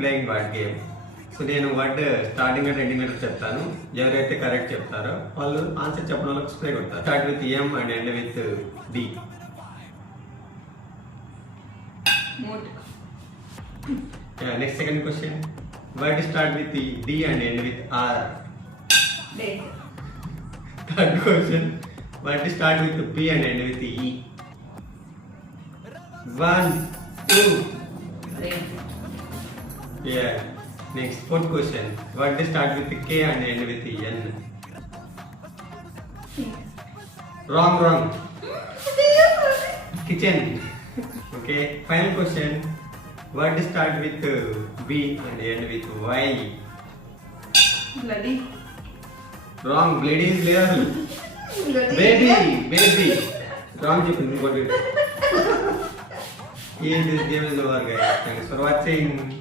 Playing word game. So నేను word starting and ending letter చెప్తాను. ఎవరైతే కరెక్ట్ చెప్తారో వాళ్ళు ఆన్సర్ చెప్పిన వాళ్ళకి స్ప్రే కొడతారు. Start with M and end with D. Next second question. Word start with D and end with R. Third question. Word start with P and end with E. 1 2. Yeah. Next, fourth question. What they start with K and end with N? Wrong. Kitchen. Okay. Final question. What they start with B and end with Y? Bloody. Wrong. Bloody is there. Baby. Wrong. What is this game is over, guys. Thanks for watching.